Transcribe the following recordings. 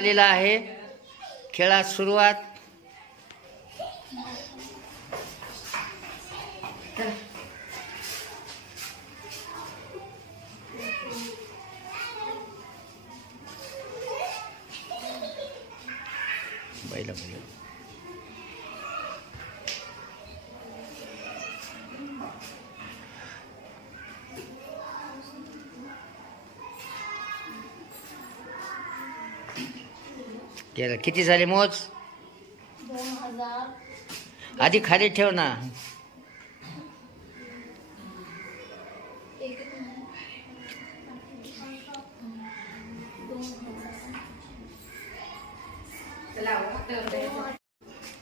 झालेला आहे। खेळात सुरुवात। बैला बैला किती झाले मोज? 2000। आधी खाली ठेव ना।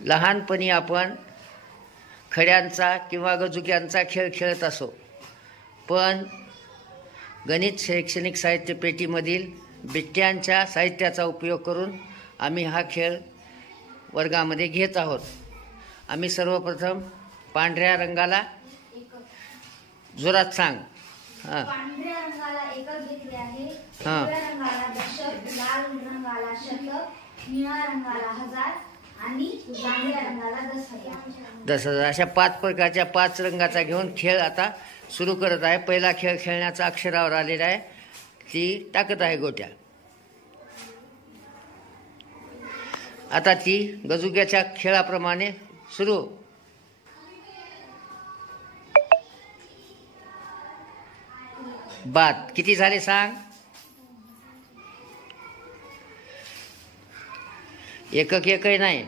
लहानपणी आपण खड्यांचा किंवा गजुक्यांचा खेळ खेळत असो, पण गणित शैक्षणिक साहित्य पेटीमधील बिट्ट्यांच्या साहित्याचा उपयोग करून आम्ही हा खेळ वर्गामध्ये घेत आहोत। आम्ही सर्वप्रथम पांढऱ्या रंगाला जोरात सांग। पांढऱ्या रंगाला एकक घेतले आहे, पिवळ्या रंगाला दशक, लाल रंगाला शतक, निळ्या रंगाला हजार आणि जांभळ्या रंगाला 10,000। अशा 5 प्रकारच्या 5 रंगाचा घेऊन खेळ आता सुरू करत आहे। पहिला खेळ खेळण्याचा अक्षरावर आलेला आहे, ती टाकत आहे गोट्या। आता ती गजुक्याच्या खेळाप्रमाणे सुरू। बाद किती झाले सांग? एकक एकही नाही।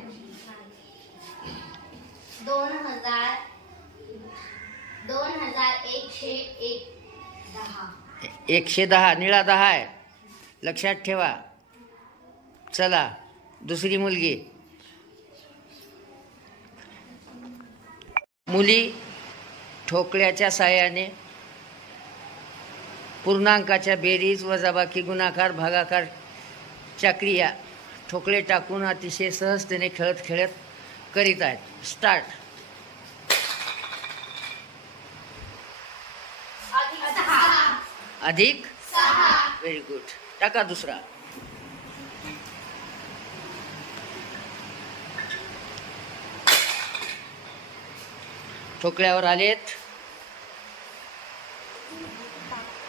110 निळा 10 आहे, लक्षात ठेवा। चला दुसरी मुलगी। मुली ठोकळ्याच्या साहाय्याने पूर्णांकाच्या बेरीज, वजाबाकी, गुणाकार, भागाकारच्या क्रिया ठोकळे टाकून अतिशय सहजतेने खेळत खेळत करीत आहेत। स्टार्ट। अधिक 6। Very good. टाका दुसरा। ठोकळ्यावर आलेत,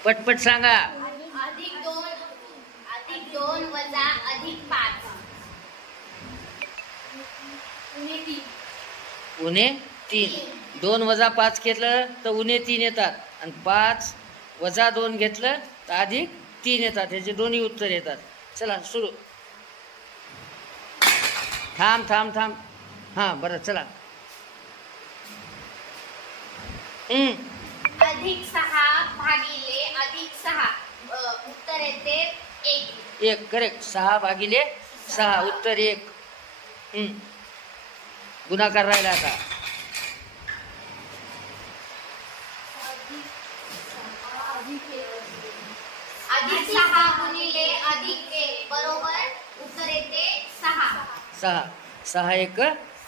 पटपट सांगा। अधिक 2 वजा अधिक 5 उणे 3। 2 वजा 5 घेतलं तर उणे 3 येतात, आणि 5 वजा 2 घेतलं तर अधिक 3 येतात। ह्याचे दोन्ही उत्तर येतात। चला सुरू। थांब थांब थांब। हां बरं चला। अधिक 6 भागिले अधिक 6 उत्तर येते 1। करेक्ट। 6 भागिले 6 उत्तर 1। गुणाकार राहिला आता। अधिक 6 गुणिले अधिक 1 बरोबर उत्तर येते 6। 6 1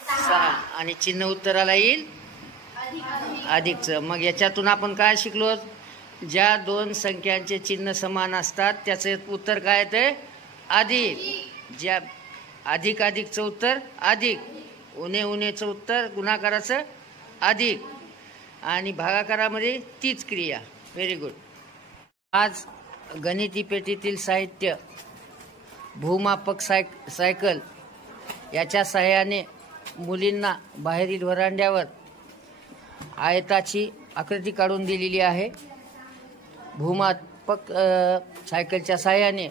6 आणि चिन्ह उत्तराला येईल अधिकचं। मग याच्यातून आपण काय शिकलो? ज्या 2 संख्यांचे चिन्ह समान असतात त्याचे उत्तर काय येते? अधिक। ज्या अधिक अधिकचं उत्तर अधिक, उणे उणेचं उत्तर गुणाकाराचं अधिक, आणि भागाकारामध्ये तीच क्रिया। Very good. आज गणिती पेटीतील साहित्य भूमापक सायकल याच्या सहाय्याने मुलींना बाहेरील व्हरांड्यावर आयताची आकृती काढून दिलेली आहे। भूमापक सायकलच्या सहाय्याने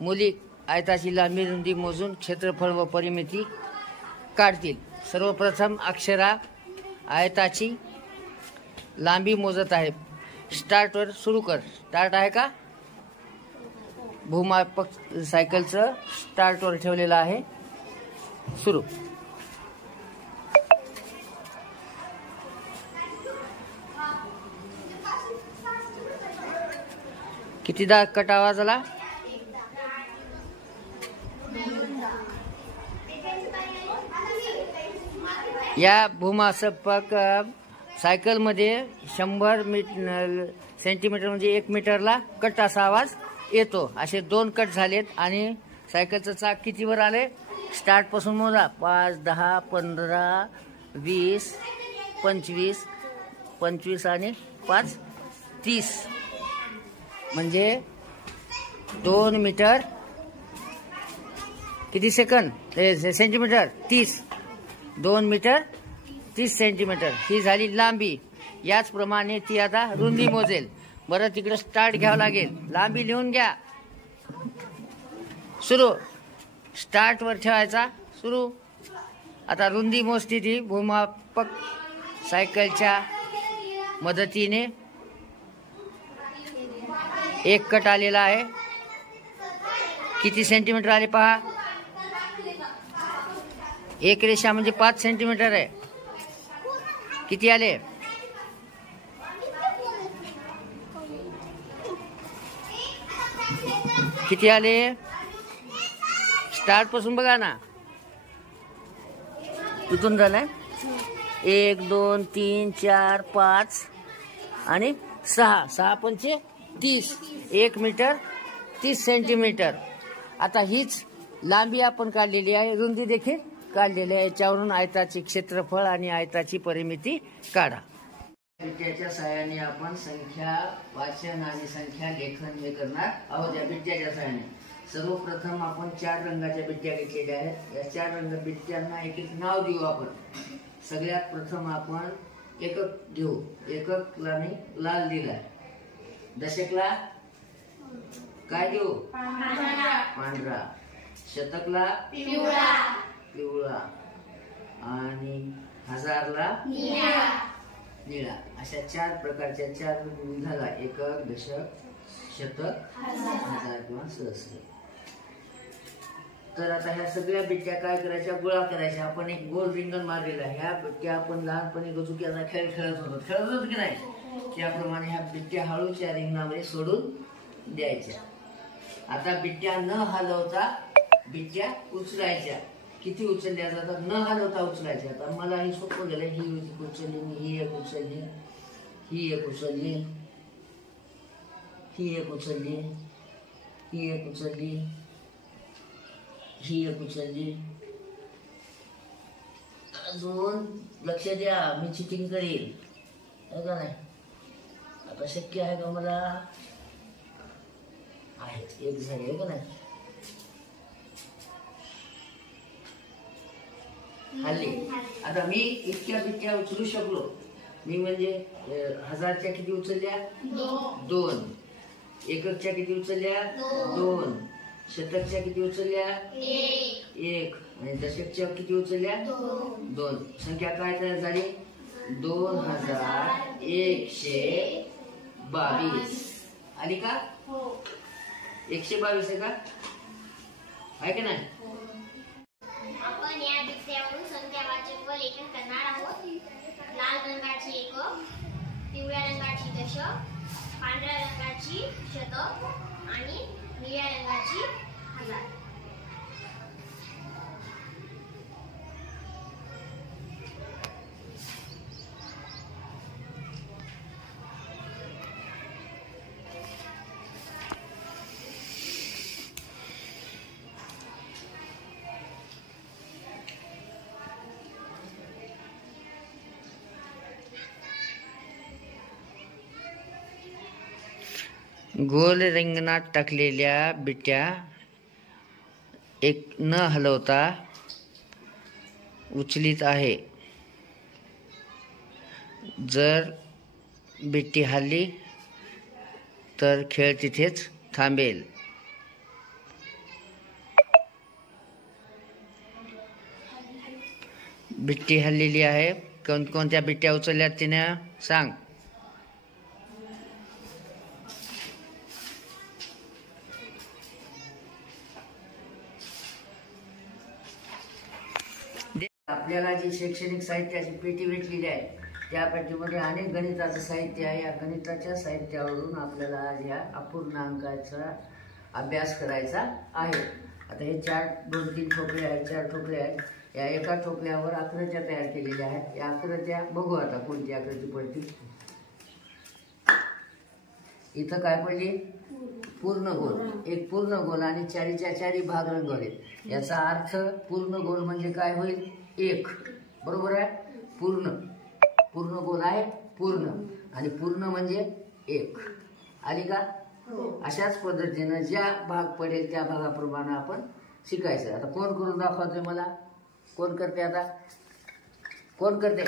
मुली आयताची लांबी रुंदी मोजून क्षेत्रफळ व परिमिती काढतील। सर्वप्रथम अक्षरा आयताची लांबी मोजत आहे। स्टार्टवर सुरू कर। स्टार्ट आहे का? भूमापक सायकलचं स्टार्टवर ठेवलेलं आहे। सुरू। कितीदा कट आवाज आला? या भूमापक सायकलमध्ये 100 सेंटीमीटर म्हणजे 1 मीटरला कट असा आवाज येतो। असे 2 कट झालेत आणि सायकलचं चाक कितीवर आले? स्टार्ट पासून मोजा. 5, 10, 15, 20, 25, 25 आणि 5, 30. म्हणजे 2 मीटर किती सेकंद सेंटीमीटर? 30. 2 मीटर 30 सेंटीमीटर ही झाली लांबी. याचप्रमाणे ती आता रुंदी मोजेल. बरं, तिकडे स्टार्ट घ्यावं लागेल. लांबी लिहून घ्या. सुरू. स्टार्ट वर ठेवायचा. सुरू. आता रुंदी मोजती ती भूमापक सायकलच्या मदतीने. एक कट आलेला आहे. किती सेंटीमीटर आले पहा. एक रेषा म्हणजे 5 सेंटीमीटर आहे. किती आले? किती आले? स्टार्ट पासून बघा ना. इथून झालंय 1, 2, 3, 4, 5 आणि 6. 6 पंचे 30. 1 मीटर 30 सेंटीमीटर. आता हीच लांबी आपण काढलेली आहे. रुंदी देखील काढलेली आहे. याच्यावरून आयताचे क्षेत्रफळ आणि आयताची परिमिती काढा. बिट्ट्याच्या सहाय्याने आपण संख्या वाचन आणि संख्या लेखन हे करणार आहोत. या बिट्ट्याच्या सहाय्याने सर्वप्रथम आपण 4 रंगाच्या बिट्ट्या घेतलेल्या आहेत. या 4 रंग बिट्ट्यांना एक एक नाव देऊ आपण. सगळ्यात प्रथम आपण एकक घेऊ. एककला मी लाल दिलाय. दशकला काय देऊ? पांढरा. शतकला पिवळा आणि हजारला निळा. अशा 4 प्रकारच्या 4 झाला. एकक, दशक, शतक, हजार किंवा सहस्र. तर आता ह्या सगळ्या बिट्ट्या काय करायच्या? गोळा करायच्या. आपण एक गोल रिंगण मारलेला. ह्या बिट्ट्या आपण लहानपणी गजुक्याचा खेळ खेळत होतो की नाही? त्याप्रमाणे ह्या बिट्ट्या हळूच्या रिंगणामध्ये सोडून द्यायच्या. आता बिट्ट्या न हलवता बिट्ट्या उचलायच्या. किती उचलल्या जातात? न हलवता उचलायच्या. आता मला ही सोपं गेलं. ही उचलली, ही एक उचलली, ही एक उचलली, ही एक उचलली, ही एक उचलली, ही एक उचलली. अजून लक्ष द्या, मी चिटिंग करील का नाही? आता शक्य आहे का मला? आहे. एक झाली आहे का नाही? हल्ली. आता मी इतक्या बिट्ट्या उचलू शकलो. मी म्हणजे 1000च्या किती उचलल्या? 2. एककच्या किती उचलल्या? 2. शतकच्या किती उचलल्या? 1. आणि दशकच्या किती उचलल्या? 2. संख्या काय तयार झाली? 2122 आली का? 122 आहे का? आहे की नाही? आपण या बिट्ट्यावरून संख्यावाचक व लेखन करणार आहोत. लाल रंगाची एकक, पिवळ्या रंगाची दशक, पांढऱ्या रंगाची शतक आणि निळ्या रंगाची हजार. गोल रिंगणात टाकलेल्या बिट्ट्या एक न हलवता उचलीत आहे. जर बिट्टी हलली तर खेळ तिथेच थांबेल. बिट्टी हललेली आहे. कोणत्या बिट्ट्या उचलल्यात तिने सांग. आपल्याला जी शैक्षणिक साहित्याची पेटी भेटलेली आहे त्या पेटीमध्ये अनेक गणिताचं साहित्य आहे. या गणिताच्या साहित्यावरून आपल्याला आज या अपूर्णांकाचा अभ्यास करायचा आहे. आता हे 2-3 ठोकळे आहेत, 4 ठोकळे आहेत. या एका ठोकल्यावर आकृत्या तयार केलेल्या आहेत. या आकृत्या बघू आता कोणती आकृती पडती. इथं काय पडली? पूर्ण गोल, एक पूर्ण गोल आणि चारीच्या चारी भाग रंगवलेत. याचा अर्थ पूर्ण गोल म्हणजे काय होईल? एक. बरोबर आहे? पूर्ण गोल आहे पूर्ण, आणि पूर्ण म्हणजे एक. आली का? अशाच पद्धतीनं ज्या भाग पडेल त्या भागाप्रमाणे आपण शिकायचं. आता कोण करून दाखवतोय मला? कोण करते आता? कोण करते?